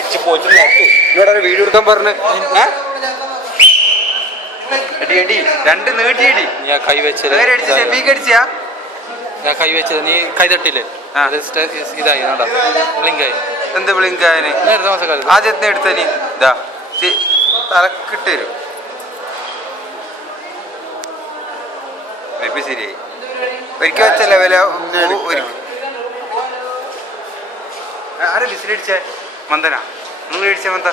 അടിച്ച് പോയിട്ട് ഇവിടെ ഒരു വീഡിയോ എടുക്കാൻ പറഞ്ഞു. അടി അടി രണ്ട് നീട്ടിയടി. ഞാൻ കൈ വെച്ചത് അടിച്ചാ ഞാൻ കൈ വെച്ചത് നീ കൈ തട്ടില്ലേ ഇതായി ബ്ലിങ്കായി. എന്ത് ബ്ലിങ്കായന്? ആദ്യത്തെ എടുത്തനി ഇതാ തലക്കിട്ട് തരും. ഇപ്പൊ ശരിയായി. ഒരിക്കൽ വെച്ചല്ലേ വില. ആരെ വിസിലടിച്ചേ? മന്ദന നിങ്ങൾ അടിച്ച മന്ദ.